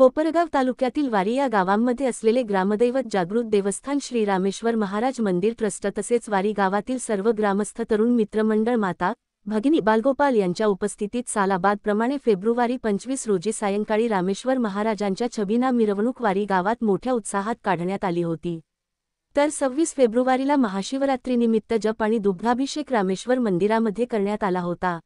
कोपरगाव तालुक्यातील वारी या गावांमध्ये असलेले ग्रामदैवत जागृत देवस्थान श्री रामेश्वर महाराज मंदिर ट्रस्ट तसेच वारी गावातील सर्व ग्रामस्थ तरुण मित्रमंडळ माता भगिनी बालगोपाल यांच्या उपस्थितीत सालाबादप्रमाणे फेब्रुवारी 25 रोजी सायंकाळी रामेश्वर महाराजांच्या छबिना मिरवणूक वारी गावात मोठ्या उत्साहात काढण्यात आली होती। तर 26 फेब्रुवारीला महाशिवरात्रीनिमित्त जप आणि दुग्धाभिषेक रामेश्वर मंदिरामध्ये करण्यात आला होता।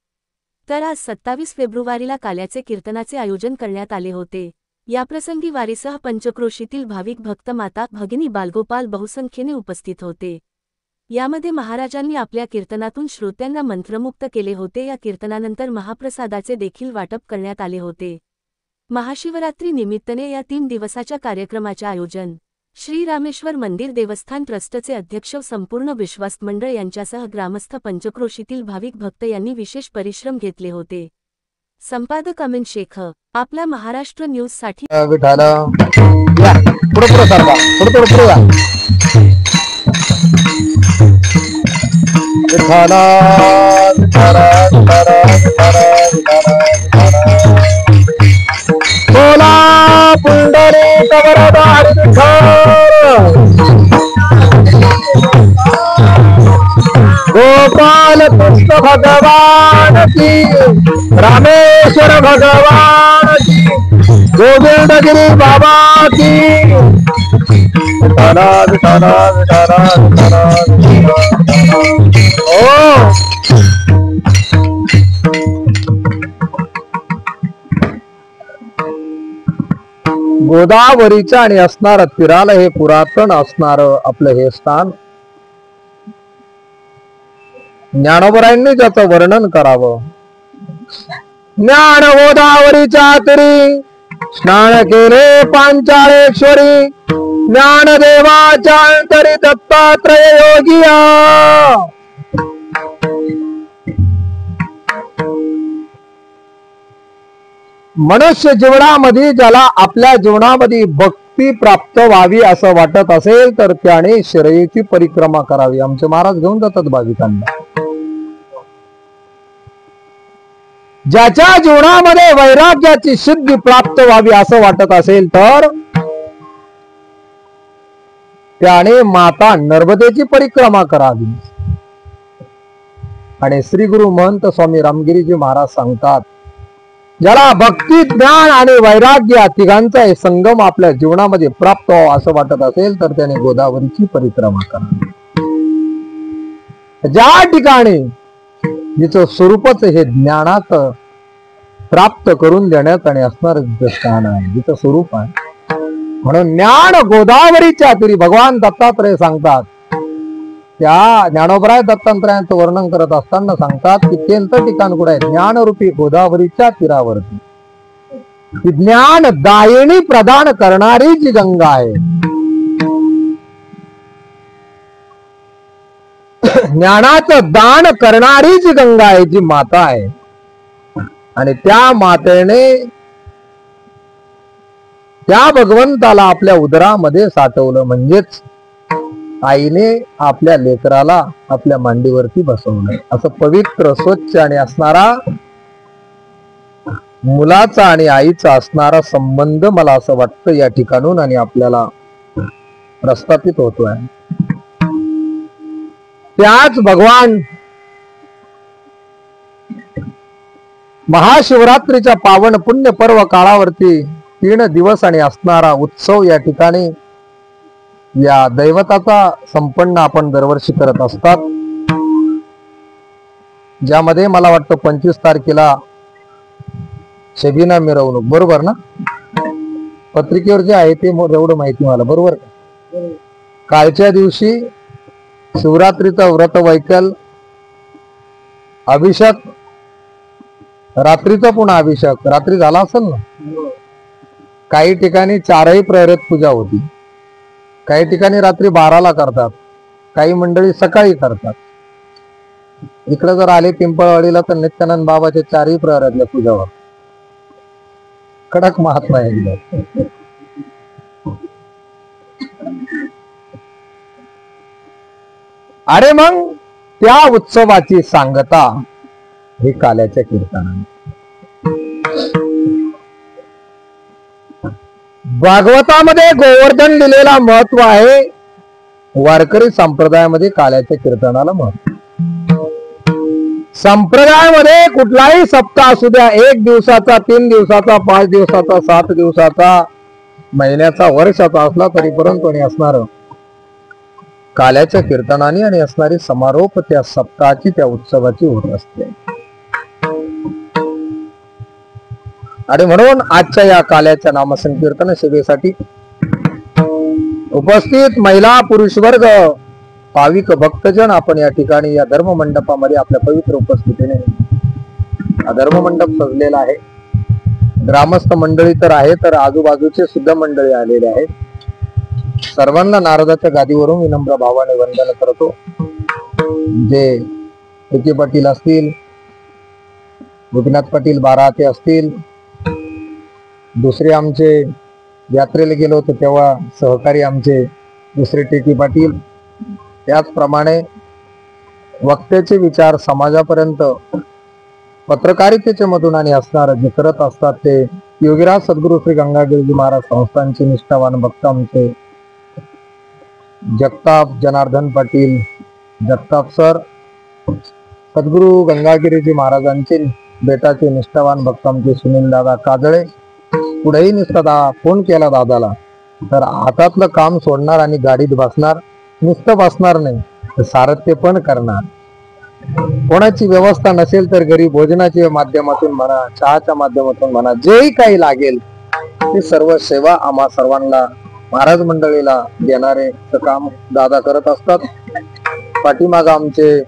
तर आज 27 फेब्रुवारीला काल्याचे कीर्तनाचे आयोजन करण्यात आले होते। याप्रसंगी वारीसह पंचक्रोशीतील भाविक भक्त माता भगिनी बालगोपाल बहुसंख्येने उपस्थित होते। यामध्ये महाराजांनी आपल्या कीर्तनातून श्रोत्यांना मंत्रमुक्त केले होते। या कीर्तनानंतर महाप्रसादाचे देखील वाटप करण्यात आले होते। महाशिवरात्री निमित्ताने या 3 दिवसाच्या कार्यक्रमाचे आयोजन श्री रामेश्वर मंदिर देवस्थान ट्रस्टचे अध्यक्ष संपूर्ण विश्वास मंडळ यांच्यासह ग्रामस्थ पंचक्रोशीतील भाविक भक्त यांनी विशेष परिश्रम घेतले होते। संपादक अमीन शेख, आपला महाराष्ट्र न्यूज साठी। विठाला या पुढे पुढे सरका पुढे पुढे या विठाला विठाला विठाला विठाला बोला पुंडरी कवरदार गोपाल कृष्ण भगवान की, रामेश्वर भगवान की, गोविंदगिरी बाबा की। विठाला विठाला विठाला विठाला ओ गोदावरीच्या आणि असणार तीराला हे पुरातन असणार आपलं हे स्थान ज्ञानोबरायांनी ज्याचं वर्णन करावं। ज्ञान गोदावरीच्या तीरी स्नान केले पांचाळेश्वरी, ज्ञानदेवाच्या अंतरी दत्तात्रय योगिया। मनुष्य जीवनामध्ये ज्याला आपल्या जीवनामध्ये भक्ती प्राप्त व्हावी असं वाटत असेल तर त्याने शिरईची परिक्रमा करावी। आमचे महाराज घेऊन जातात भाविकांना। ज्याच्या जीवनामध्ये वैराग्याची सिद्धी प्राप्त व्हावी असं वाटत असेल तर त्याने माता नर्मदेची परिक्रमा करावी। आणि श्री गुरु महंत स्वामी रामगिरीजी महाराज सांगतात, ज्याला भक्ती ज्ञान आणि वैराग्य तिघांचा संगम आपल्या जीवनामध्ये प्राप्त व्हावा असं वाटत असेल तर त्याने गोदावरीची परिक्रमा करावी। ज्या ठिकाणी जिचं स्वरूपच हे ज्ञानात प्राप्त करून देण्यात आणि असणार स्थान आहे, जिचं स्वरूप आहे। म्हणून ज्ञान गोदावरीच्या तीरी भगवान दत्तात्रय सांगतात, त्या ज्ञानोबराय दत्तात्रयांचं वर्णन करत असताना सांगतात की त्यांचं ठिकाण कुठे आहे? ज्ञानरूपी गोदावरीच्या तीरावरती। ज्ञान दायिनी प्रदान करणारी जी गंगा आहे, ज्ञानाचं दान करणारी जी गंगा आहे, जी माता आहे, आणि त्या मातेने त्या भगवंताला आपल्या उदरामध्ये साठवलं। म्हणजेच आईने आपल्या लेकराला आपल्या मांडीवरती बसवलं। असं पवित्र स्वच्छ आणि असणारा मुलाचा आणि आईचा असणारा संबंध मला असं वाटतं या ठिकाणून आणि आपल्याला प्रस्थापित होतोय। त्याच भगवान महाशिवरात्रीच्या पावन पुण्य पर्व काळावरती 3 दिवस आणि असणारा उत्सव या ठिकाणी या दैवताचा संपन्न आपण दरवर्षी करत असतात। ज्यामध्ये मला वाटतं 25 तारखेला छबिना मिरवणूक, बरोबर ना? पत्रिकेवर जे आहे ते एवढं माहिती मला, बरोबर का? कालच्या दिवशी शिवरात्रीचा व्रत वैकल, अभिषेक, रात्रीचा पुन्हा अभिषेक, रात्री झाला असेल ना? काही ठिकाणी 4ही प्रहरेत पूजा होती, काही ठिकाणी रात्री 12ला करतात, काही मंडळी सकाळी करतात। इकडे जर आले पिंपळवाडीला तर नित्यानंद बाबाच्या 4ही प्रहरातल्या पूजावर कडक महात्मा आहे। अरे मग त्या उत्सवाची सांगता हे काल्याच्या कीर्तनाने भागवतामध्ये गोवर्धन दिलेला महत्व आहे, वारकरी संप्रदायामध्ये काल्याच्या कीर्तनाला महत्व. संप्रदायामध्ये कुठलाही सप्ताह असू द्या, 1 दिवसाचा, 3 दिवसाचा, 5 दिवसाचा, 7 दिवसाचा, महिन्याचा, वर्षाचा असला तरी परंतु असणार काल्याच्या कीर्तनाने आणि असणारी समारोप त्या सप्ताहाची, त्या उत्सवाची होत असते. आणि म्हणून आजच्या या काल्याच्या नामसंकीर्तन सेवेसाठी उपस्थित महिला, पुरुष वर्ग, भाविक भक्तजन आपण या ठिकाणी या धर्म मंडपामध्ये आपल्या पवित्र उपस्थितीने हा धर्म मंडप सजलेला आहे. ग्रामस्थ मंडळी तर आहे, तर आजूबाजूचे सुद्धा मंडळी आलेले आहेत. सर्वांना नारदाच्या गादीवरून विनम्र भावाने वंदन करतो. जे विखे पाटील असतील, गोपीनाथ पाटील बाराते असतील, दुसरे आमचे यात्रेला गेलो होतो तेव्हा सहकारी आमचे दुसरे टेकी पाटील, त्याचप्रमाणे वक्त्याचे विचार समाजापर्यंत पत्रकारितेच्या मधून आणि असणार जे करत असतात ते योगीराज सद्गुरू श्री गंगागिरीजी महाराज संस्थांचे निष्ठावान भक्त आमचे जगताप जनार्दन पाटील जगताप सर, सद्गुरू गंगागिरीजी महाराजांचे बेटाचे निष्ठावान भक्त आमचे सुनील दादा काजळे. पुढेही नुसता फोन केला दादाला तर हातातलं काम सोडणार आणि गाडीत बसणार, नुसतं बसणार नाही तर सारथ्य पण करणार. कोणाची व्यवस्था नसेल तर घरी भोजनाच्या माध्यमातून म्हणा, चहाच्या माध्यमातून म्हणा, जेही काही लागेल ते सर्व सेवा आम्हा सर्वांना महाराज मंडळीला देणारे काम दादा करत असतात. पाठीमाग आमचे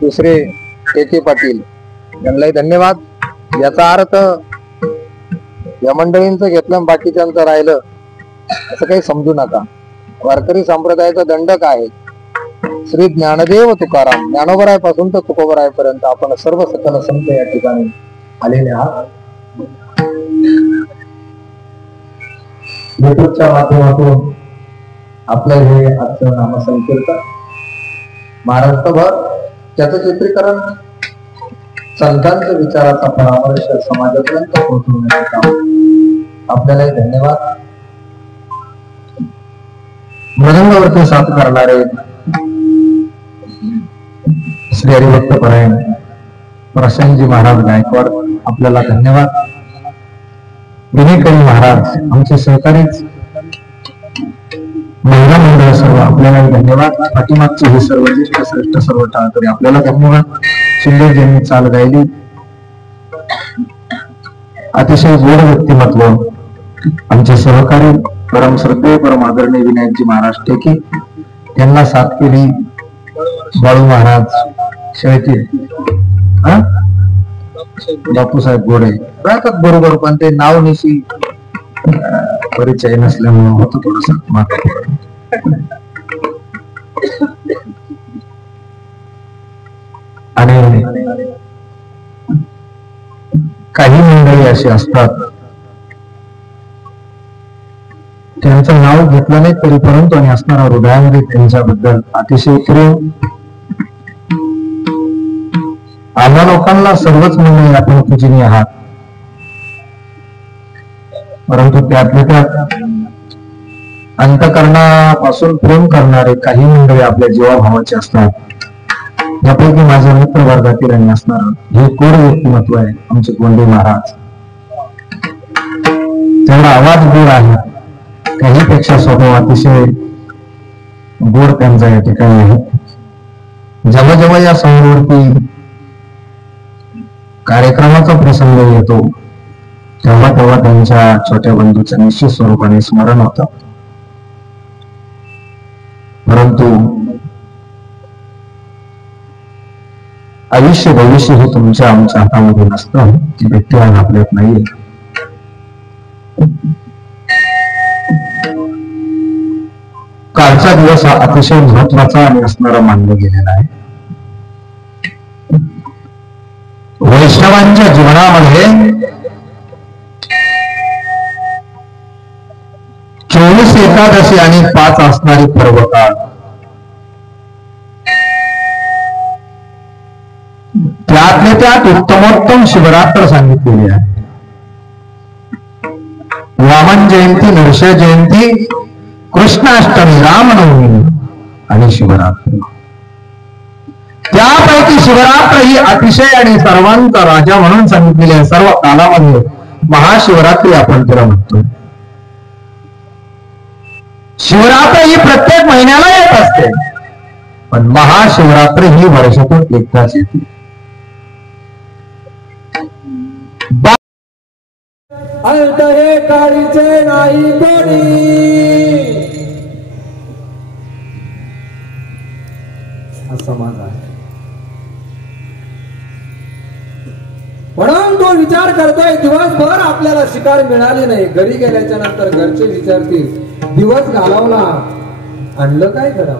दुसरे टेके पाटील यांनाही धन्यवाद. याचा अर्थ या मंडळींचं घेतलं बाकीच्यांचं राहिलं असं काही समजू नका. वारकरी संप्रदायाचा दंडक आहे श्री ज्ञानदेव तुकाराम, ज्ञानोबरायपासून तर तुकोबरायपर्यंत आपण सर्व सकल संत या ठिकाणी आलेले आहात. युट्यूबच्या माध्यमातून आपलं हे आजचं नामसंकीर्तन महाराष्ट्रभर त्याचं चित्रीकरण संतांच्या विचाराचा परामर्श समाजापर्यंत पोहोचवण्याचे काम आपल्यालाही धन्यवाद. मृदंगावरती साथ करणारे श्री हरिभक्त परायण प्रशांतजी महाराज गायकवाड आपल्याला धन्यवाद. विनेकरी महाराज आमचे सहकारीच महिला मंडळ सर्व आपल्याला धन्यवाद. पाठीमागचे हे सर्व ज्येष्ठ श्रेष्ठ सर्व टाळकरी आपल्याला धन्यवाद. शिंदे ज्यांनी चाल गायली, अतिशय गोड व्यक्तिमत्व आमचे सहकारी परम श्रद्धेय परम आदरणीय विनायकजी महाराज टेके, त्यांना साथ केली बाळू महाराज शेळके, बापूसाहेब गोडे राहतात बरोबर, पण ते नाव निशी परिचय नसल्यामुळे होतं थोडस मागे. आणि काही मंडळी अशी असतात त्यांचं नाव घेतलं नाही तरी परंतु आणि असणाऱ्या हृदयामध्ये त्यांच्याबद्दल अतिशय प्रेम. आम्हा लोकांना सर्वच मंडळी आपण पूजनीय आहात, परंतु त्यातल्या त्यात अंतःकरणापासून प्रेम करणारे काही मंडळी आपल्या जीवाभावाचे असतात. यापैकी माझ्या मित्र वर्गातील आणि असणार हे कोर व्यक्तिमत्व आहे आमचे गोंडे महाराज. तेवढा आवाज गोड आहे, त्याहीपेक्षा स्वभाव अतिशय गोड त्यांचा या ठिकाणी आहे. जेव्हा जेव्हा या समोरवरती कार्यक्रमाचा प्रसंग येतो तेव्हा तेव्हा त्यांच्या छोट्या बंधूचं निश्चित स्वरूपाने स्मरण होतं. परंतु आयुष्य भविष्य हे तुमच्या आमच्या हातामध्ये नसतं, ती व्यक्ती आज आपल्यात नाहीये. कालचा दिवस हा अतिशय महत्वाचा आणि असणारा मानला गेलेला आहे. वैष्णवांच्या जीवनामध्ये 24 एकादशी आणि 5 असणारी पर्वकाळ, त्यातले त्यात उत्तमोत्तम शिवरात्र सांगितलेली आहे. वामन जयंती, नरस जयंती, कृष्णाष्टमी, रामनवमी आणि शिवरात्री. त्यापैकी शिवरात्र ही अतिशय आणि सर्वांचा राजा म्हणून सांगितलेल्या सर्व कालामध्ये महाशिवरात्री आपण तिला म्हणतो. शिवरात्र ही प्रत्येक महिन्याला येत असते, पण महाशिवरात्र ही वर्षातून एकदाच येते. अंत हे काळीचे नाही कोणी, हा समाज आहे. म्हणून तो विचार करतोय, दिवसभर आपल्याला शिकार मिळाली नाही, घरी गेल्याच्या नंतर घरचे विचारतील दिवस घालवला, आणलं काय करा.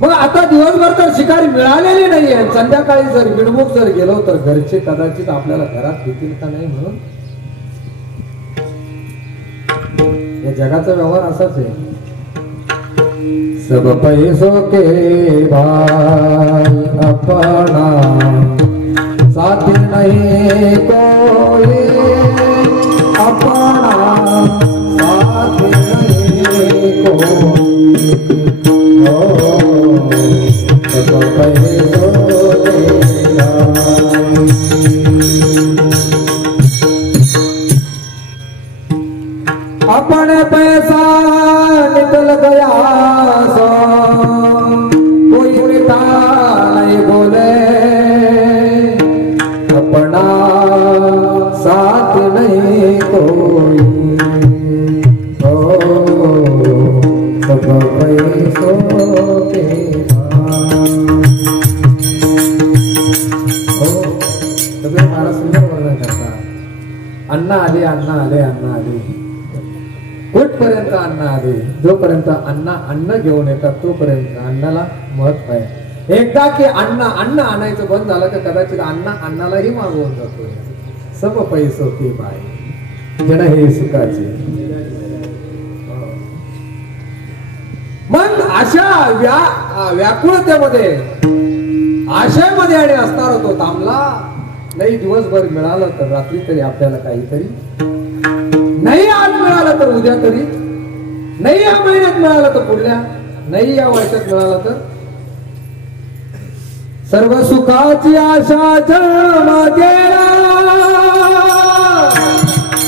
मग आता दिवसभर तर शिकार मिळालेली नाहीये, संध्याकाळी जर बिडमुख जर गेलो तर घरचे कदाचित आपल्याला घरात घेतील का नाही. म्हणून या जगाचा व्यवहार असाच आहे. सब पैसों के भाई अपना साथ नहीं कोई, अपना साथ नहीं कोई. सब पैसों के भाई. अपने पैसा निकल गया सो कोई मिठा नहीं बोले, अपना साथ नहीं कोई. ओ सब पैसों के सगळे महाराज सुंदर वर्णन करतात. अण्णा आले, अण्णा आले, अण्णा आले. कुठपर्यंत अन्न आले, जोपर्यंत अन्न घेऊन येतात तोपर्यंत अन्नाला महत्व आहे. एकदा की अन्न आणायचं बंद झालं तर कदाचित अन्नालाही मागवून जातो. सब पैसो की बाई जण हे सुखाचे. मग अशा व्याकुळतेमध्ये, आशयामध्ये आणि असणार होतो थांबला नाही. दिवसभर मिळालं तर रात्री तरी आपल्याला काहीतरी, नाही आज मिळालं तर उद्या तरी, नाही या महिन्यात मिळालं तर पुढल्या, नाही या वर्षात मिळालं तर. सर्व सुखाची आशा जन्म गेला,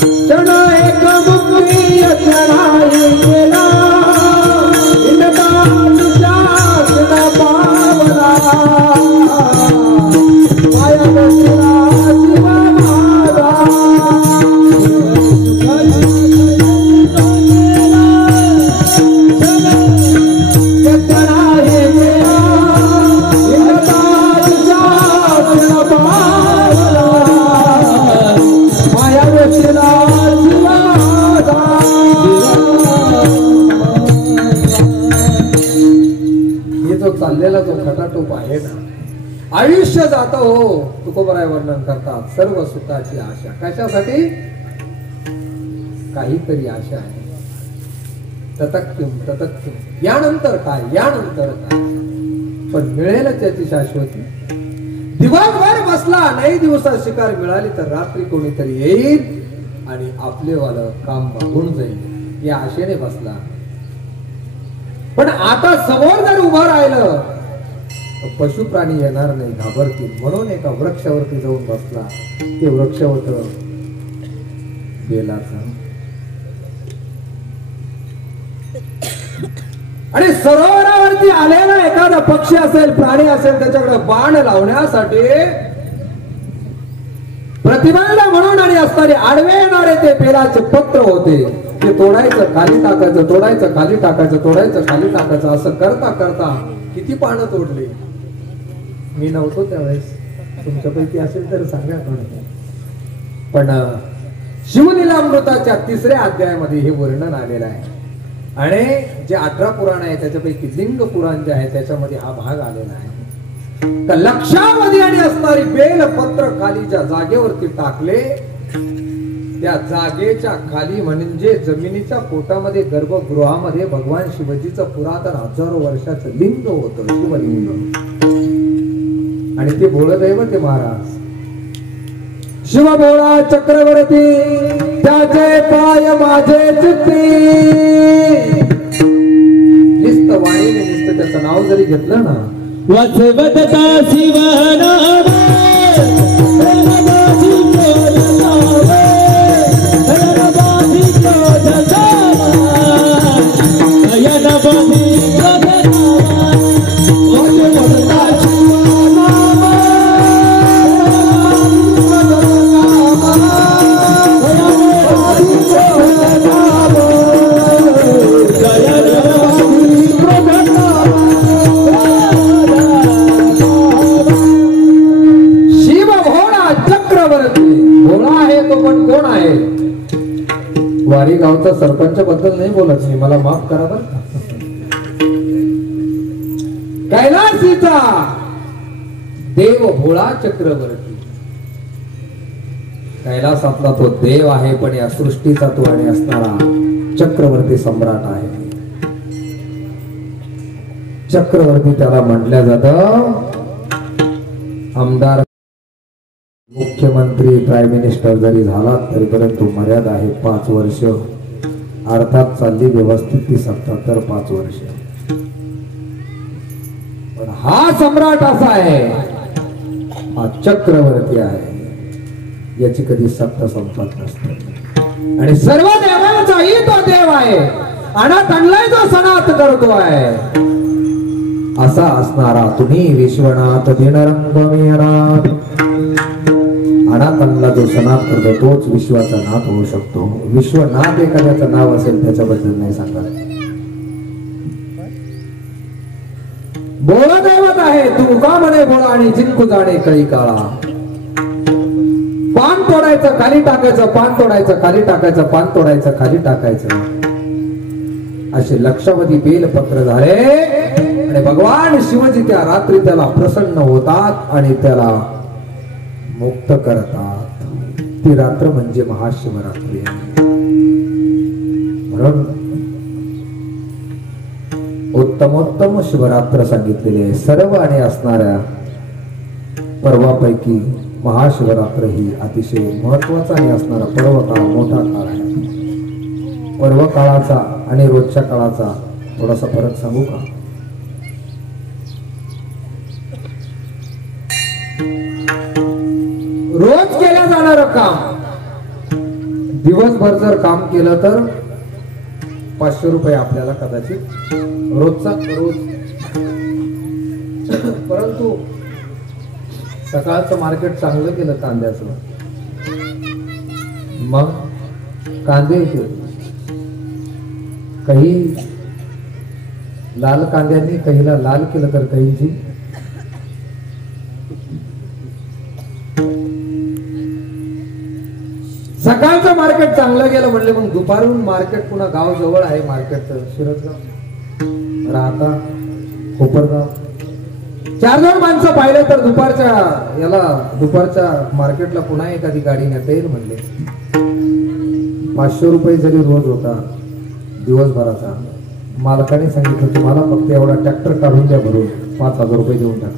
क्षण एक मुक्ती क्षणाही गेला. शास्त्र पावला माया बसला जीवा माझा. चाललेला जो खटाटोप आहे ना, आयुष्य जात हो. तुकोबराय वर्णन करतात, सर्व सुखाची आशा. कशासाठी? काहीतरी आशा आहे. ततक्किम, यानंतर काय, यानंतर काय, पण मिळेल त्याची शाश्वती. दिवसभर बसला नाही, दिवसात शिकार मिळाली तर रात्री कोणीतरी येईल आणि आपले वालं काम बघून जाईल या आशेने बसला. पण आता समोर जर उभं राहिलं तर पशु प्राणी येणार नाही, घाबरतील. म्हणून एका वृक्षावरती जाऊन बसला. ते वृक्ष होत बेलाचा. आणि सरोवरावरती आलेला एखादा पक्षी असेल, प्राणी असेल, त्याच्याकडे बाण लावण्यासाठी प्रतिबंध म्हणून आणि असणारे आडवे येणारे ते बेलाचे पत्र होते. ते तोडायचं, खाली टाकायचं, तोडायचं, खाली टाकायचं, तोडायचं, खाली टाकायचं. असं करता करता किती पानं तोडली. मी नव्हतो त्यावेळेस, तुमच्यापैकी असेल तर सांगा. पण शिवलीलामृताच्या 3ऱ्या अध्यायामध्ये हे वर्णन आलेलं आहे. आणि जे 18 पुराण आहे त्याच्यापैकी लिंग पुराण जे आहे त्याच्यामध्ये हा भाग आलेला आहे. लक्षामध्ये आणि असणारी बेलपत्र खाली ज्या जागेवरती टाकले, त्या जागेच्या खाली म्हणजे जमिनीच्या पोटामध्ये गर्भगृहामध्ये भगवान शिवजीचं पुरातन हजारो वर्षाचं लिंग होतं, शिवलिंग. आणि ते भोळदैव ते महाराज शिवभोळा चक्रवर्ती त्याचे पाय माझे चित्ती. निस्त वाणीने निस्त त्याचं नाव जरी घेतलं ना, वसवदता शिवनाम वारी गावचा सरपंच बद्दल नाही बोलत मी, मला माफ करा बरं. कैलासीचा देव भोळा चक्रवर्ती. कैलासातला तो देव आहे, पण या सृष्टीचा तो आणि असणारा चक्रवर्ती सम्राट आहे. चक्रवर्ती त्याला म्हटलं जातं. आमदार, मुख्यमंत्री, प्राईम मिनिस्टर जरी झाला तरी परंतु मर्यादा आहे 5 वर्ष. अर्थात चालली व्यवस्थित ती सत्ता तर 5 वर्ष. पण हा सम्राट असा आहे, हा चक्रवर्ती आहे, याची कधी सत्ता संपत नसते. आणि सर्व देवांचाही तो देव आहे. अनाथ आणलाय जो सनात करतो आहे असा असणारा तुम्ही विश्वनाथ दिनरंग मेनाथ. अनाथांना जो सनात करतो तोच विश्वाचा नाथ होऊ शकतो. विश्वनाथ एखाद्याचं नाव असेल त्याच्याबद्दल नाही सांगा. भोळा दैवत आहे तू का म्हणे भोळा आणि जिंकू जाणे कळी काळा. पान तोडायचं खाली टाकायचं, पान तोडायचं खाली टाकायचं, पान तोडायचं खाली टाकायचं, असे लक्षावधी बेलपत्र झाले. आणि भगवान शिवजी त्या रात्री त्याला प्रसन्न होतात आणि त्याला मुक्त करतात. ती रात्र म्हणजे महाशिवरात्री आहे. म्हणून उत्तमोत्तम शिवरात्र सांगितलेली आहे. सर्व आणि असणाऱ्या पर्वापैकी महाशिवरात्र ही अतिशय महत्वाचा आणि असणारा पर्व काळ, मोठा काळ आहे. पर्व काळाचा आणि रोजच्या काळाचा थोडासा फरक सांगू का? रोज केलं जाणारं काम, दिवसभर जर काम केलं तर 500 रुपये आपल्याला कदाचित रोजचा रोज. परंतु सकाळचं मार्केट चांगलं केलं कांद्याचं, मग कांदे काही लाल कांद्यांनी काहीला लाल केलं तर काहींची सकाळचं मार्केट चांगलं गेलं म्हणले, मग दुपारून मार्केट पुन्हा गाव जवळ आहे मार्केट शिरसगाव, राहता कोपरगाव. 4-2 माणसं पाहिलं तर दुपारच्या मार्केटला पुन्हा एखादी गाडी नेता येईल म्हणले. 500 रुपये जरी रोज होता दिवसभराचा, मालकाने सांगितलं तुम्हाला फक्त एवढा ट्रॅक्टर काढून द्या भरून 5,000 रुपये देऊन टाक.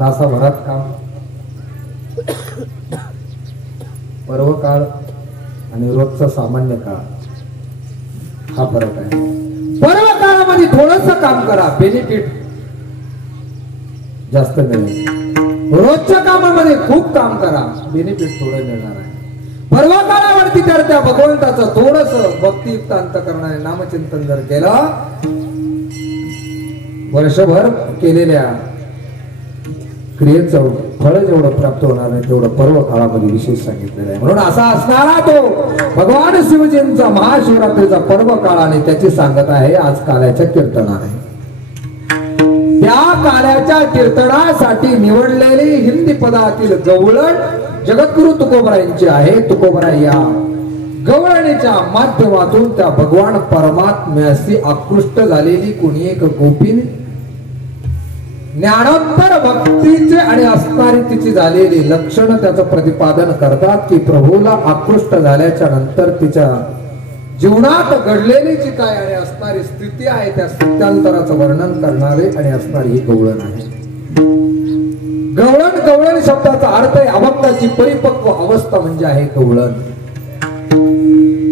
तासाभरात काम. पर्व काळ आणि रोजचा सामान्य काळ हा फरक आहे. पर्व काळामध्ये थोडस काम करा, बेनिफिट जास्त मिळेल. रोजच्या कामामध्ये खूप काम करा, बेनिफिट थोडं मिळणार आहे. पर्व काळावरती तर त्या भगवंताचं थोडस भक्तियुक्त अंतःकरणाने नामचिंतन जर केलं, वर्षभर केलेल्या क्रियेचं फळ जेवढं प्राप्त होणार नाही तेवढं पर्व काळामध्ये विशेष सांगितलेलं आहे. म्हणून असा असणारा तो भगवान शिवजींचा महाशिवरात्रीचा पर्व काळ आणि त्याची सांगत आहे आज काल्याच्या कीर्तनाने. त्या काल्याच्या कीर्तनासाठी निवडलेली हिंदी पदातील गवळण जगद्गुरु तुकोबरायांची आहे. तुकोबरा या गवळणीच्या माध्यमातून त्या भगवान परमात्म्याशी आकृष्ट झालेली कोणी एक गोपीन ज्ञानोत्तर भक्तीचे आणि असणारी तिची झालेली लक्षण त्याचं प्रतिपादन करतात की प्रभूला आकृष्ट झाल्याच्या नंतर तिच्या जीवनात घडलेली जी काय आणि असणारी स्थिती आहे त्या स्थित्यांतराचं वर्णन करणारे आणि असणारी ही गवळण आहे. गवळण शब्दाचा अर्थ आहे अभंग स्वभावाची परिपक्व अवस्था म्हणजे आहे गवळण.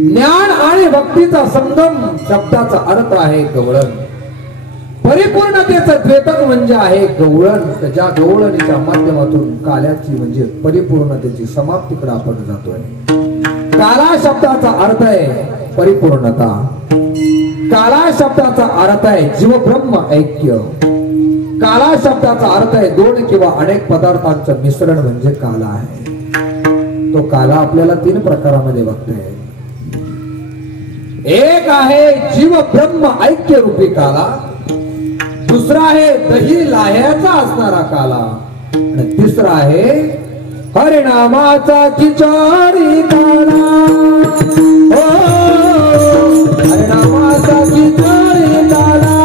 ज्ञान आणि भक्तीचा संगम शब्दाचा अर्थ आहे गवळण. परिपूर्णतेचं द्वेतक म्हणजे आहे गवळण. ज्या गवळणीच्या माध्यमातून काल्याची म्हणजे परिपूर्णतेची समाप्तीकडे आपण जातोय. काला शब्दाचा अर्थ आहे परिपूर्णता. काला शब्दाचा अर्थ आहे जीव ब्रह्म ऐक्य. काला शब्दाचा अर्थ आहे दोन किंवा अनेक पदार्थांचं मिश्रण म्हणजे काला आहे. तो काला आपल्याला 3 प्रकारामध्ये बघतोय. एक आहे जीव ब्रह्म ऐक्य रूपी काला. दुसरा आहे दही लाह्याचा असणारा काला. आणि तिसरा आहे हरिनामाचा खिचडी काला. हो हरिनामाचा खिचडी काला.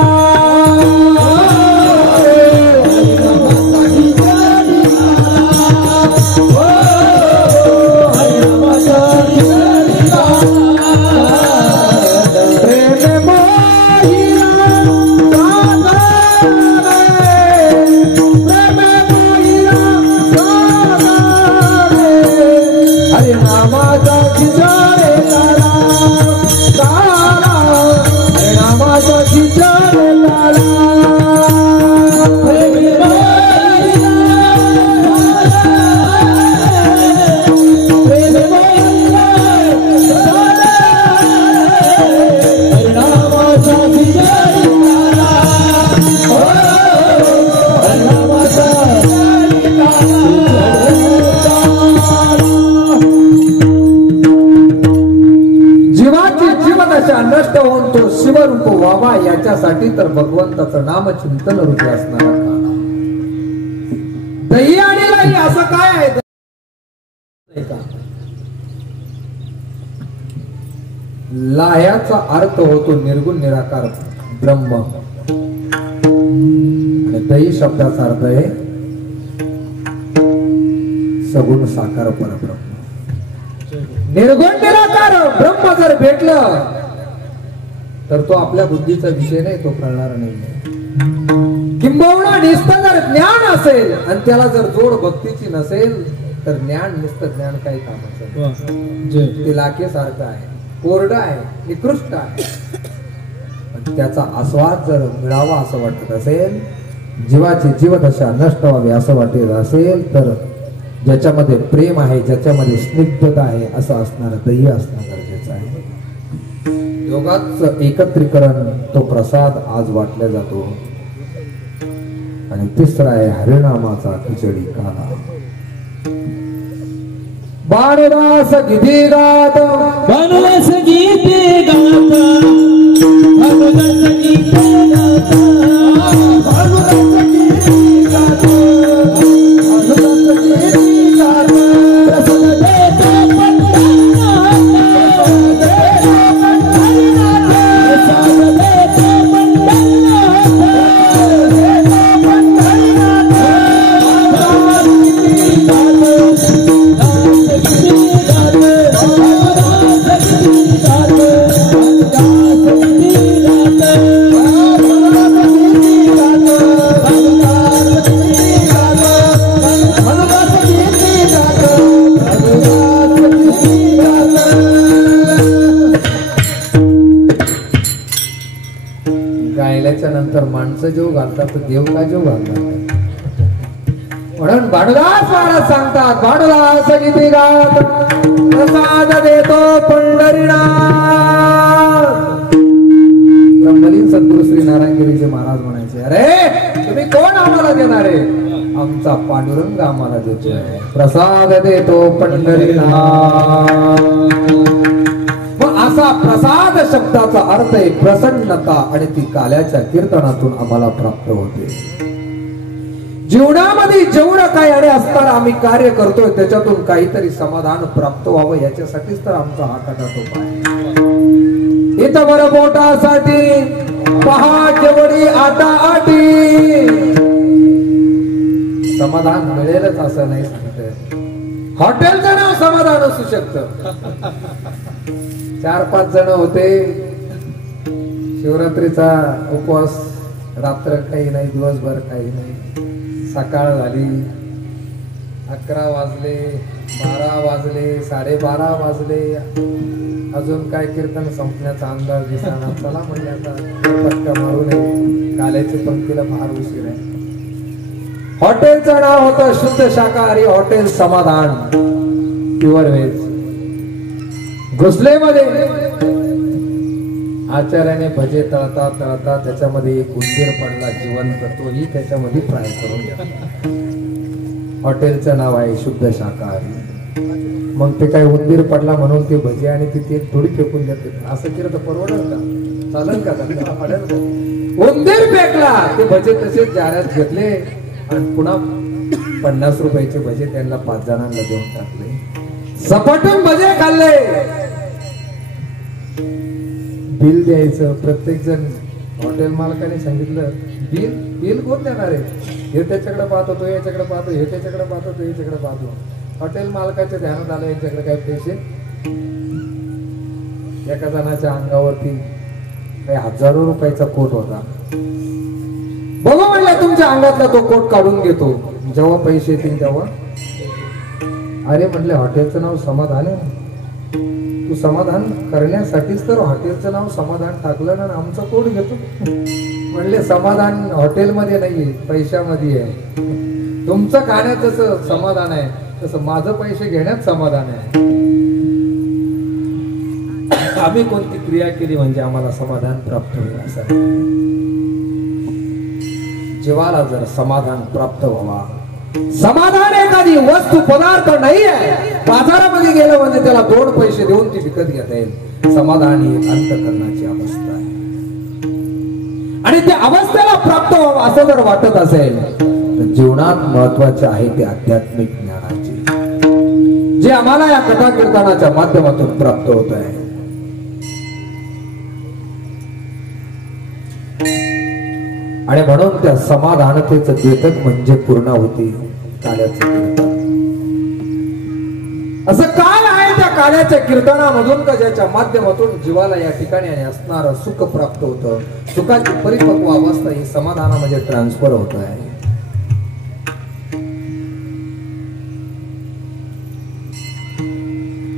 नष्ट होऊन तो शिवरूप व्हावा याच्यासाठी तर भगवंताचं नाम चिंतन रूपी असणारा काला. दही आणि लाही असं काय आहे? लाह्याचा अर्थ होतो निर्गुण निराकार ब्रह्म. आणि दही शब्दाचा अर्थ आहे सगुण साकार परब्रह्म. निर्गुण निराकार ब्रह्म जर भेटलं तर तो आपल्या बुद्धीचा विषय नाही, तो कळणार नाही. किंबहुना निस्तं जर ज्ञान असेल आणि त्याला जर जोड भक्तीची नसेल तर ज्ञान निस्तं ज्ञान काही कामाचं ते लाखेसारखं आहे, कोरडं आहे, निकृष्ट आहे. पण त्याचा आस्वाद जर मिळावा असं वाटत असेल, जीवाची जीवदशा नष्ट व्हावी असं वाटत असेल तर ज्याच्यामध्ये प्रेम आहे, ज्याच्यामध्ये स्निग्धता आहे असं असणारं दही असणं गरजेचं आहे. योगाचं एकत्रीकरण तो प्रसाद आज वाटला जातो. आणि तिसरा आहे हरिनामाचा खिचडी काला. बाणदास गीते गात बनरस गीते गात बनरस गीते गात बनरस गीते गात बनरस गीते गात प्रसन्न देतो पंढरीनाथ देतो पंढरीनाथ प्रसाद देतो पंढरीनाथ देतो पंढरीनाथ गायल्याच्या नंतर माणसं जेव घालतात तर देव काय जेव घालतात. म्हणून भानुदास महाराज सांगतात भानुदास गीते गात प्रसाद देतो पंढरीनाथ. ब्रह्मलीन सद्गुरु श्री नारायणगिरीचे महाराज म्हणायचे, अरे तुम्ही कोण आम्हाला देणारे? आमचा पांडुरंग आम्हाला देतोय. प्रसाद देतो पंढरीनाथ. मग असा प्रसाद शब्दाचा अर्थ आहे प्रसन्नता आणि ती काल्याच्या कीर्तनातून आम्हाला प्राप्त होते. जीवनामध्ये जेवढं काही आणि असताना आम्ही कार्य करतोय त्याच्यातून काहीतरी समाधान प्राप्त व्हावं याच्यासाठीच तर आमचा हा कटाटोप आहे. इथं वर बोटासाठी पहा केवढी आटा आटी. समाधान मिळेलच असं नाही सांगतंय. हॉटेलचं नाव समाधान असू शकतं. 4-5 जण होते, शिवरात्रीचा उपवास, रात्र काही नाही, दिवसभर काही नाही. सकाळ झाली, 11 वाजले, 12 वाजले, 12:30 वाजले, अजून काय कीर्तन संपण्याचा अंदाज दिसणार. चला म्हणजे आता पटका मारू नये, काल्याची पंक्तीला फार उशीर आहे. हॉटेलचं नाव होतं शुद्ध शाकाहारी हॉटेल समाधान, प्युअर व्हेज. घुसलेमध्ये आचार्याने भजे तळता तळता त्याच्यामध्ये एक उंदीर पडला जिवंत, तोही त्याच्यामध्ये फ्राय करून घेतला. हॉटेलचं नाव आहे शुद्ध शाकाहारी. मग ते काय उंदीर पडला म्हणून ते भजे आणि ते तेल थोडी फेकून देते, असं केलं तर परवडेल का? चालेल का? त्याला पडेल का? उंदीर फेकला, ते भजे तसेच जाऱ्यात घेतले आणि पुन्हा 50 रुपयाचे भजे त्यांना 5 जणांना देऊन टाकले. सपाटून भजे खाल्ले. बिल द्यायचं. प्रत्येक जण हॉटेल मालकाने सांगितलं बिल कोण देणार आहे? हे त्याच्याकडे पाहतो, तो याच्याकडे पाहतो, हे त्याच्याकडे पाहतो, तो याच्याकडे पाहतो. हॉटेल मालकाच्या ध्यानात आलं यांच्याकडे काय पैसे. एका जणाच्या अंगावरती काही हजारो रुपयाचा कोट होता. बघू म्हणलं तुमच्या अंगातला तो कोट काढून घेतो. जेव्हा पैसे येतील तेव्हा, अरे म्हटले हॉटेलचं नाव समाधान आहे, तू समाधान करण्यासाठीच तर हॉटेलचं नाव समाधान टाकलं ना, आमचा कोट घेतो. म्हणले समाधान हॉटेलमध्ये नाहीये, पैशामध्ये आहे. तुमचं खाण्यात जसं समाधान आहे तसं माझं पैसे घेण्यात समाधान आहे. आम्ही कोणती क्रिया केली म्हणजे आम्हाला समाधान प्राप्त होईल असं. जीवाला जर समाधान प्राप्त व्हावा, समाधान एखादी वस्तू पदार्थ नाही आहे, बाजारामध्ये गेलं म्हणजे त्याला 2 पैसे देऊन ती विकत घेता येईल. समाधान ही एक अंतःकरणाची अवस्था आहे आणि त्या अवस्थेला प्राप्त व्हावं असं जर वाटत असेल तर जीवनात महत्वाचे आहे ते आध्यात्मिक ज्ञानाचे, जे आम्हाला या कथा कीर्तनाच्या माध्यमातून प्राप्त होत आहे. आणि म्हणून त्या समाधानतेचं द्योतक म्हणजे पूर्णाहुती, काल्याचं कीर्तन. असं काय आहे त्या काल्याच्या कीर्तनामधून का ज्याच्या माध्यमातून जीवाला या ठिकाणी असणारं सुख प्राप्त होतं. सुखाची परिपक्व अवस्था ही समाधानामध्ये ट्रान्सफर होत आहे.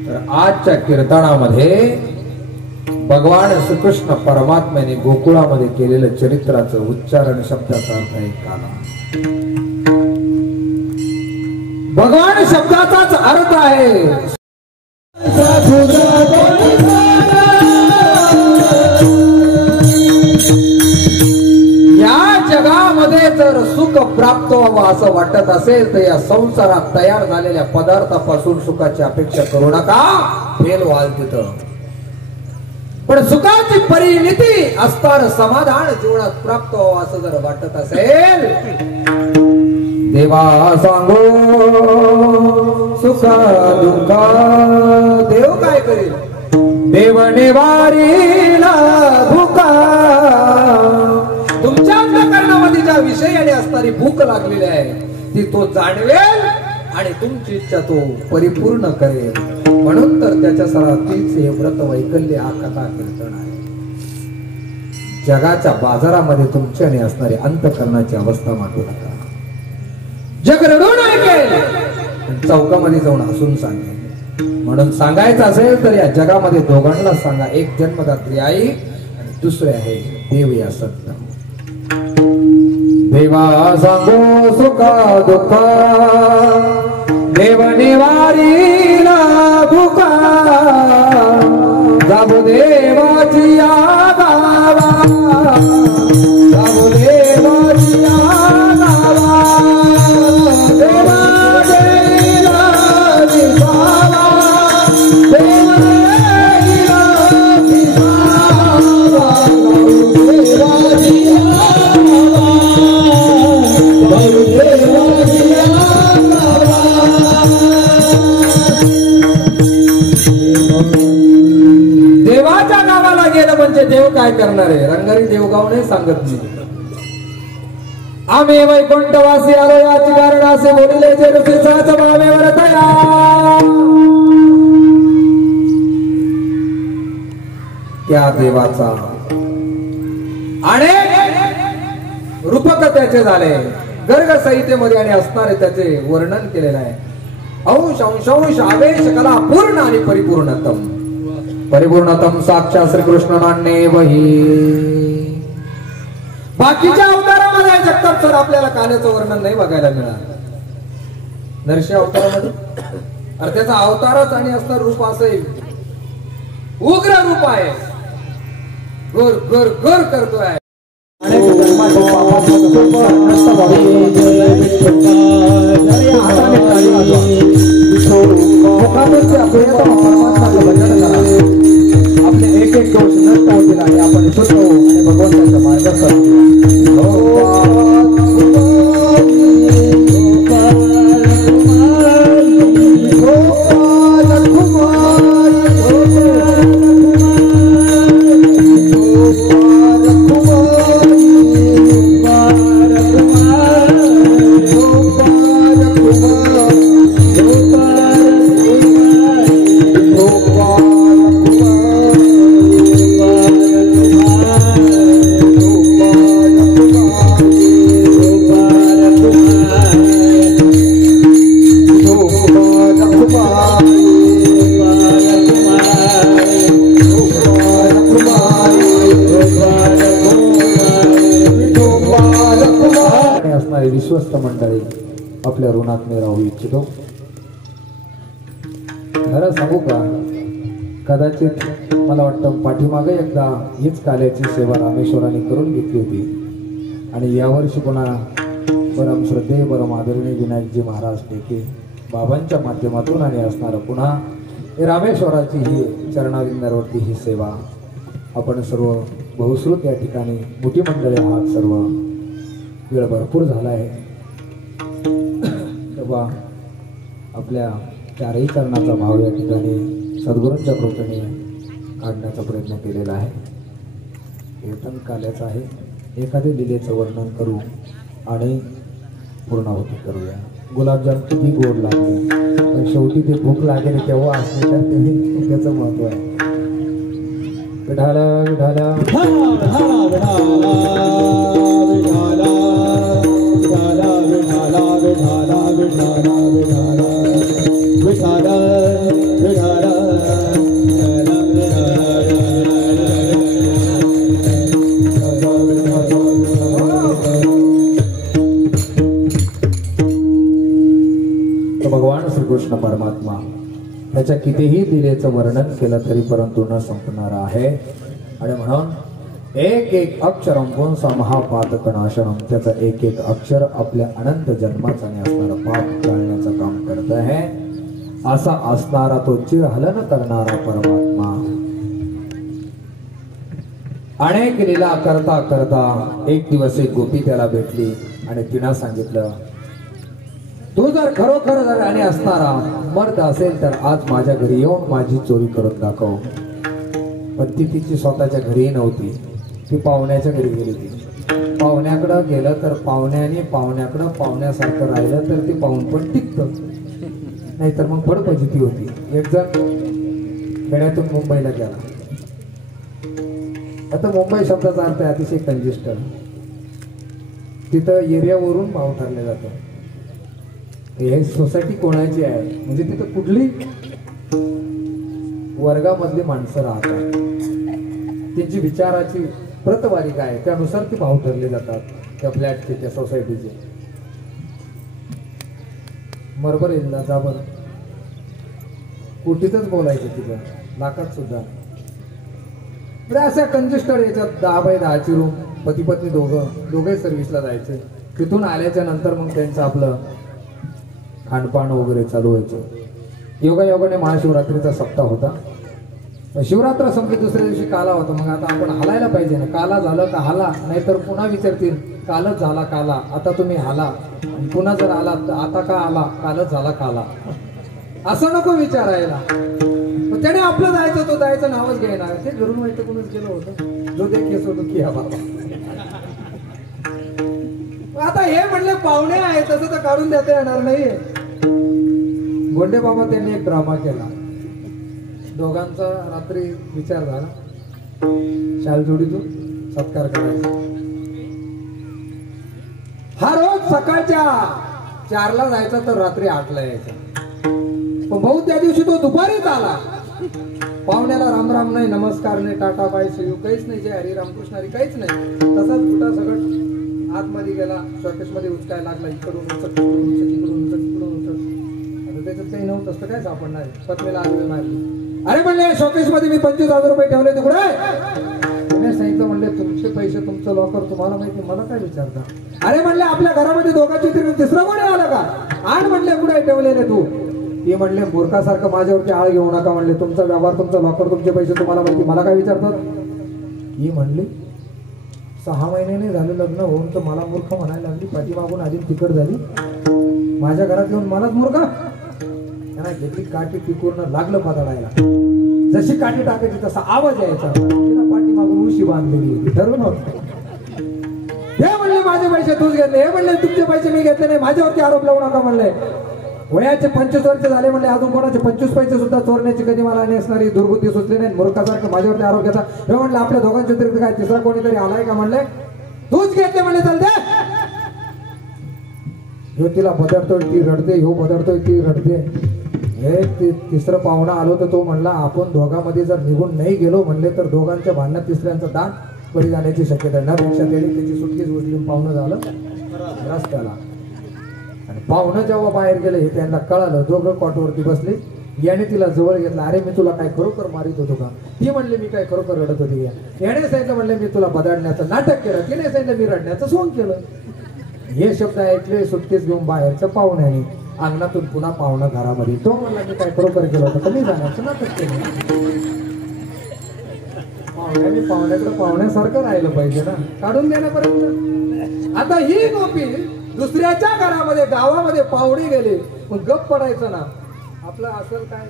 तर आजच्या कीर्तनामध्ये भगवान श्रीकृष्ण परमात्म्याने गोकुळामध्ये केलेलं चरित्राचं उच्चारण शब्दाचा अर्थ आहे काला. भगवान शब्दाचाच अर्थ आहे या जगामध्ये जर सुख प्राप्त व्हावं असं वाटत असेल तर या संसारात तयार झालेल्या पदार्थापासून सुखाची अपेक्षा करू नका, फेल व्हाल तिथं. पण सुखाची परिणिती असताना समाधान जीवनात प्राप्त व्हावं असं जर वाटत असेल, देवा सांगो सुख दुःख देव काय करेल. देव निवारीला भूका. तुमच्या अंतःकरणामध्ये ज्या विषयाने असणारी भूक लागलेली आहे ती तो जाणवेल आणि तुमची इच्छा तो परिपूर्ण करेल. म्हणून तर त्याच्या सरातीच हे व्रत वैकल्य हा कथा कीर्तन आहे. जगाच्या बाजारामध्ये तुमच्याने असणारी अंतःकरणाची अवस्था मांडू नका. जग रडून ऐकेल, चौकामध्ये जाऊन हसून सांगेल. म्हणून सांगायचं असेल तर या जगामध्ये दोघांना सांगा, एक जन्मदात्री आई आणि दुसरे आहे देव या सत्य. देवा सांगो सुख दुःख देव निवारीला भूका. जाबो देवाची गावा, जाबो देवाची गावा. देवा देला दिसावा, देवा देला दिसावा. देवाची गावा, देवाची गावा. देवाच्या गावाला गेलं म्हणजे देव काय करणार आहे. रंगारी देवगाव नाही सांगत मी. आम्ही वैकुंठवासी आलो याची कारण असे बोलले जे ऋषीचाच भावेवर तया. त्या देवाचा अनेक रूपक त्याचे झाले, गर्ग संहितेमध्ये आणि असणारे त्याचे वर्णन केलेलं आहे. अंश अंशांश आवेश कला पूर्ण आणि परिपूर्णतम. परिपूर्णतम साक्षात श्रीकृष्ण वही. बाकीच्या अवतारामध्ये जगताप सर आपल्याला काल्याचं वर्णन नाही बघायला मिळालं. नरसिंह अवतारामध्ये अरे त्याचा अवतारच आणि असणार रूप असं उग्र रूप आहे. गुर गुर गुर करतोय. अनेक जन्माचे पापात्मक संस्कार नष्ट परमात्माचं भजन करा. आपले एक एक दोष नष्ट होतील आणि आपण शुद्ध होऊ आणि भगवंताच्या मार्गात विश्वस्त मंडळी आपल्या ऋणात मी राहू इच्छितो. खरं सांगू का, कदाचित मला वाटतं पाठीमागे एकदा हीच काल्याची सेवा रामेश्वराने करून घेतली होती आणि यावर्षी पुन्हा परम श्रद्धेय परम आदरणीय विनायकजी महाराज टेके बाबांच्या माध्यमातून आणि असणारं पुन्हा हे रामेश्वराची ही चरणाविंदावरती ही सेवा आपण सर्व बहुश्रुत या ठिकाणी मोठी मंडळी आहात. सर्व वेळ भरपूर झाला आहे तेव्हा आपल्या चारही चरणाचा भाव या ठिकाणी सद्गुरूंच्या कृपेने काढण्याचा प्रयत्न केलेला आहे. कीर्तन काल्याचं आहे. एखादे लिलेचं वर्णन करू आणि पूर्णाहुती करूया. गुलाबजाम किती गोड लागले पण शेवटी ते भूक लागेल तेव्हा असणे तर ते त्याचं महत्व आहे. विठाला विठाला भगवान श्रीकृष्ण परमात्मा त्याच्या कितीही दिलेचं वर्णन केलं तरी परंतु न संपणार आहे. आणि म्हणून एक एक अक्षरम पुंसा महापातक नाशनम, त्याचं एक एक अक्षर आपल्या अनंत जन्माचा आणि असणारं पाप जाळण्याचं काम करत आहे. असा असणारा तो चिरहलन करणारा परमात्मा अनेक लीला करता करता एक दिवस एक गोपी त्याला भेटली आणि तिनं सांगितलं, तू जर खरोखर जर आणि असणारा मर्द असेल तर आज माझ्या घरी येऊन माझी चोरी करून दाखव. पण ती तिची स्वतःच्या घरी नव्हती, ती पाहुण्याच्या घरी गेली होती. पाहुण्याकडं गेलं तर पाहुण्याने पाहुण्याकडं पाहुण्यासारखं राहिलं तर ते पाहून पण टिकतं, नाहीतर मग फडफजिती होती. एक जण खेड्यातून मुंबईला गेला. आता मुंबई शब्दाचा अर्थ आहे अतिशय कंजेस्टेड. तिथं एरियावरून भाव ठरले जातं. हे सोसायटी कोणाची आहे म्हणजे तिथं कुठली वर्गामधली माणसं राहतात, त्यांची विचाराची प्रतवारी काय आहे त्यानुसार ती भाव ठरले जातात त्या फ्लॅटचे त्या सोसायटीचे. बरोबर येईल ना, जा बरं कोटीतच बोलायचं तिथं, लाखात सुद्धा. अशा कंजेस्टेड याच्यात 10 बाय 10ची रूम, पती पत्नी दोघे सर्व्हिसला जायचे. तिथून आल्याच्या नंतर मग त्यांचं आपलं खानपान वगैरे चालू व्हायचं. योगायोगाने महाशिवरात्रीचा सप्ताह होता. शिवरात्र संपली दुसऱ्या दिवशी काला होता. मग आता आपण हालायला पाहिजे ना, काला झालं का हाला, नाहीतर पुन्हा विचारतील कालच झाला काला, आता तुम्ही हाला. पुन्हा जर आला तर आता का आला, कालच झाला काला, असं नको विचारायला. त्याने आपलं जायचं, तो जायचं नावच घेणार. ते घरून वैतकूनच गेलं होतं, जो ते केस होतो की हा बाबा. आता हे म्हणले पाहुणे आहे तसं तर काढून देता येणार नाही. गोंडे बाबा त्यांनी एक ड्रामा केला. दोघांचा रात्री विचार झाला, शाल जोडीतून सत्कार करायचा. हा रोज सकाळच्या 4ला जायचा तर रात्री 8ला यायचा. पण भाऊ त्या दिवशी तो दुपारीच आला. पाहुण्याला रामराम नाही, नमस्कार नाही, टाटा बाय सी यू काहीच नाही, जय हरी रामकृष्ण हरी काहीच नाही. तसाच कुठं सगळं आतमध्ये गेला, शॉकेश मध्ये उचकायला लागला. इकडून उचक, तिकडून उचक, इकडून उचक, तिकडून उचक. आता त्याच्यात काही नव्हतं असतं, काय सापडणार. पत्नीला आजवे मारली. अरे म्हणले शोकेश मध्ये मी 25,000 रुपये ठेवले, ते कुठे? तुम्ही सांगितलं म्हणले तुमचे पैसे, तुमचं लॉकर तुम्हाला माहिती, मला काय विचारता? अरे म्हणले आपल्या घरामध्ये दोघांची तिसरा कोणी आलं का? आण म्हणले कुठे ठेवलेले तू? ते म्हणले मूर्खासारखं माझ्यावरती आळ घेऊ नका. म्हणले तुमचा व्यवहार, तुमचं लॉकर, तुमचे पैसे तुम्हाला माहिती, मला काय विचारतात? ही म्हणली 6 महिने झाले लग्न होऊन तर मला मूर्ख म्हणायला लागली. पाठीमागून आधी तिकड झाली, माझ्या घरात येऊन मलाच मूर्ख. त्यांना घेतली काठी, पिकून लागलं पदाडायला. जशी काठी टाकायची तसा आवाज यायचा. तिला पाठीमागून उशी बांधलेली होती. ठरवून हे म्हणले माझे पैसे तूच घेतले, हे म्हणले तुमचे पैसे मी घेतले नाही, माझ्यावरती आरोप लावू नका. म्हणले वयाचे 25 वर्ष झाले, म्हणले अजून कोणाचे 25 पैसे सुद्धा चोरण्याची कधी मला नेसणारी दुर्बुद्धी सुचली नाही. मूर्खासारखं माझ्यावरती आरोप घेता. हे म्हणलं आपल्या दोघांच्या व्यतिरिक्त काय तिसरा कोणीतरी आलाय का? म्हणले तूच घेतले. म्हणले चल दे. ह्यो तिला बदडतोय, ती रडते, ह्यो बदडतोय, ती रडते. हे तिसरं पाहुणा आलो तर तो म्हणला आपण दोघांमध्ये जर निघून नाही गेलो म्हणले तर दोघांच्या भांडणात तिसऱ्यांचं दान बळी जाण्याची शक्यता आहे. न पेक्षा त्याची सुटकेच उचलून पाहुणं झालं रस्त्याला. आणि पाहुणं जेव्हा बाहेर गेलं हे त्यांना कळालं. दोघं कॉटवरती बसले. याने तिला जवळ घेतला. अरे मी तुला काय खरोखर मारित होतो का? ती म्हणले मी काय खरोखर रडत होती. याने सांगितलं म्हणले मी तुला बदाडण्याचं नाटक केलं. तिने सांगितलं मी रडण्याचं सोंग केलं. हे शब्द ऐकले सुटकेस घेऊन बाहेरच्या पाहुण्याने. अंगणातून पुन्हा पाहुणा घरामध्ये. तो म्हणला मी काय खरोखर केलं होतं, कमी जाण्याचं नाटक केलं. पाहुण्याने पाहुण्याकडे पाहुण्यासारखं राहिलं पाहिजे ना, काढून देण्यापर्यंत. आता ही गोपी दुसऱ्याच्या घरामध्ये, गावामध्ये पाहुणे गेले, मग गप पडायचं ना. आपलं असेल काय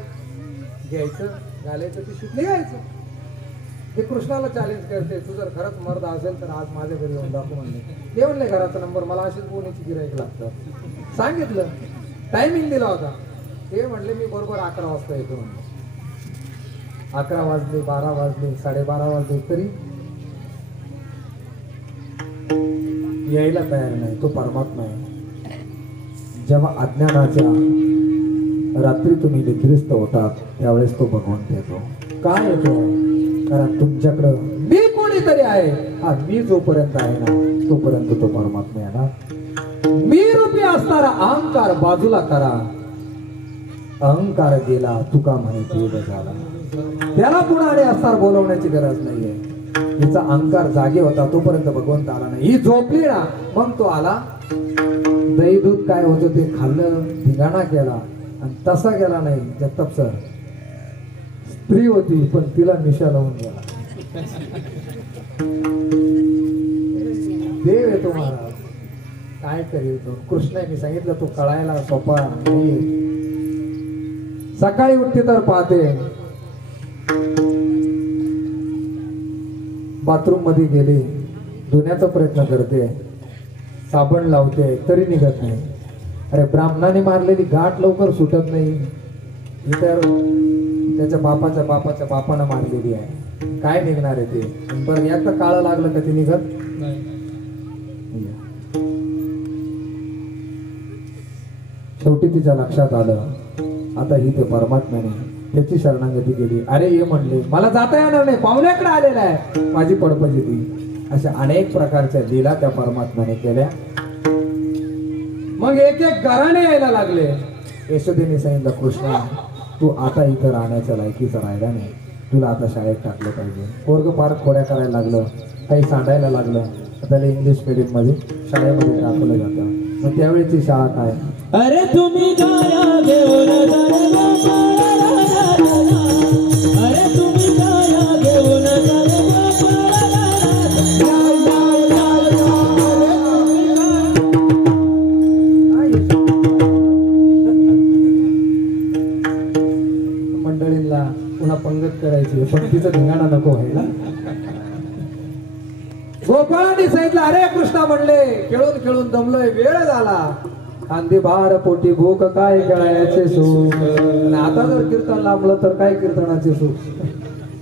घ्यायचं, घालायचं, ती शिकली घ्यायचं. ते कृष्णाला चॅलेंज करते, तू जर खरंच मर्द असेल तर आज माझ्या घरी येऊन दाखव म्हणले. ते म्हणले घराचा नंबर, मला अशीच बोलण्याची गिराईक लागतं. सांगितलं, टायमिंग दिला होता. ते म्हणले मी बरोबर 11 वाजता येतो म्हणले. 11 वाजले, 12 वाजले, 12:30 वाजले तरी यायला तयार नाही. तो परमात्मा आहे. जेव्हा अज्ञानाच्या रात्री तुम्ही निद्रिस्त होतात त्यावेळेस तो भगवंत येतो. काय येतो? कारण तुमच्याकडं मी कोणीतरी आहे. हा मी जोपर्यंत आहे ना तोपर्यंत तो परमात्मा आहे ना. मी रूपी असणारा अहंकार बाजूला करा. अहंकार गेला तुका माहिती झाला. त्याला पुन्हा आणि असणार बोलवण्याची गरज नाहीये. हिचा अहंकार जागे होता तोपर्यंत भगवंत आला नाही. ही झोपली ना मग तो आला. दही दूध काय होतं ते खाल्लं, धिंगाणा केला आणि तसा गेला नाही. जगताप सर स्त्री होती पण तिला मिशा लावून गेला. देव येतो महाराज, काय करेल तो? कृष्णाने सांगितलं तो कळायला सोपा नाही. सकाळी उठते तर पाहते बाथरूम मध्ये गेली, धुण्याचा प्रयत्न करते, साबण लावते तरी निघत नाही. अरे ब्राह्मणाने मारलेली गाठ लवकर सुटत नाही. इतर त्याच्या बापाच्या बापानं मारलेली आहे. काय निघणार आहे ते? बरं एकदा काळं लागलं का ते निघत नाही. शेवटी तिच्या लक्षात आलं आता ही ते परमात्म्याने त्याची शरणागती केली. अरे ये म्हणले मला जाता येणार नाही, पाहुण्याकडे आलेला आहे, माझी पडपजी ती. अशा अनेक प्रकारच्या लीला त्या परमात्म्याने केल्या. मग एक एक घराणे यायला लागले. यशोदेने सांगितलं कृष्णा तू आता इथं राहण्याच्या लायकीचा राहिला नाही, तुला आता शाळेत टाकलं पाहिजे. पोरग फार खोड्या करायला लागलं, काही सांडायला लागलं. त्याला इंग्लिश मीडियम मध्ये शाळेमध्ये टाकलं जातं. मग त्यावेळेची शाळा काय? अरे तुम्ही गाया घेऊन अरे तुम्ही गाया घेऊन मंडळींना पुन्हा पंगत करायची पण तिचं धिंगाणा नको व्हायला. गोपाळाने सांगितलं अरे कृष्णा म्हणले खेळून खेळून दमलोय, वेळ झाला. खांदी भार पोटी भूक काय खेळायचे सुख. आता जर कीर्तन लांबलं तर काय कीर्तनाचे सुख.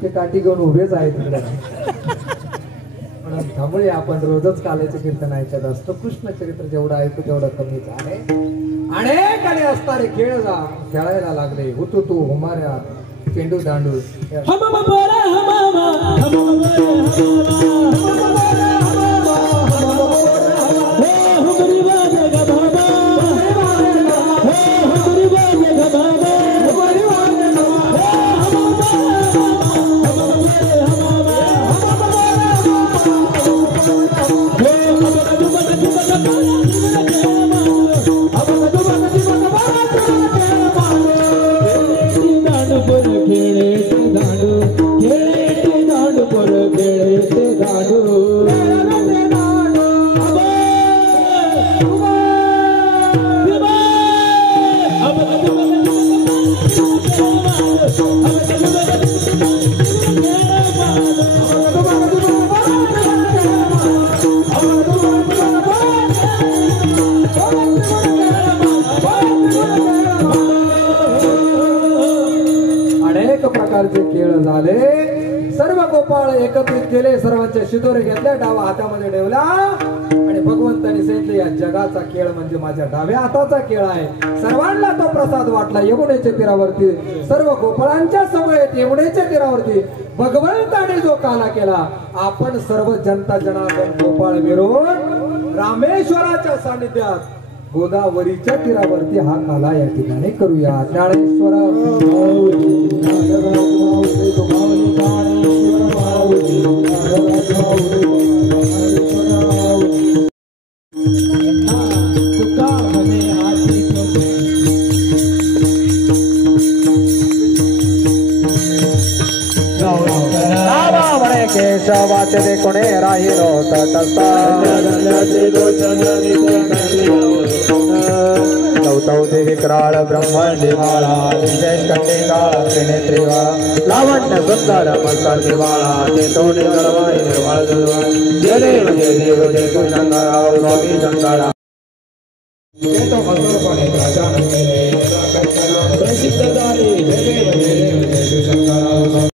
ते काठी घेऊन उभेच आहेत तिकडे. पण त्यामुळे आपण रोजच काल्याचे कीर्तन ऐकत असतो. कृष्ण चरित्र जेवढं ऐकू तेवढं कमीच आहे. अनेकाने असणारे खेळ खेळायला लागले. हुतुतू हुमाऱ्या चेंडू दांडू खेळ झाले. सर्व गोपाळ एकत्रित केले. सर्वांचे शिदोरे घेतले. डावा हातामध्ये ठेवला आणि भगवंतांनी सांगितले या जगाचा खेळ म्हणजे माझ्या डाव्या हाताचा खेळ आहे. सर्वांना तो प्रसाद वाटला. यमुनेच्या तीरावरती सर्व गोपाळांच्या समवेत यमुनेच्या तीरावरती भगवंताने जो काला केला. आपण सर्व जनता जनार्दन गोपाळ मिळून रामेश्वराच्या सानिध्यात गोदावरीच्या तीरावरती हा काला या ठिकाणी करूया. ज्ञानेश्वर केशवाचे दे कोणे राहिलो तटस्था नवतौ देवी कराळ ब्रह्मांडी माळा विशेष कंठी काळ त्रिनेत्री लावण्य सुंदर मस्तर दिवाळा ते तोडे गरवाई निर्मळ दुर्वा जय देव जय देव जय शंकराव स्वामी शंकरा तो मधुरपणे प्राजान केले प्रसिद्ध झाले जय देव जय शंकराव.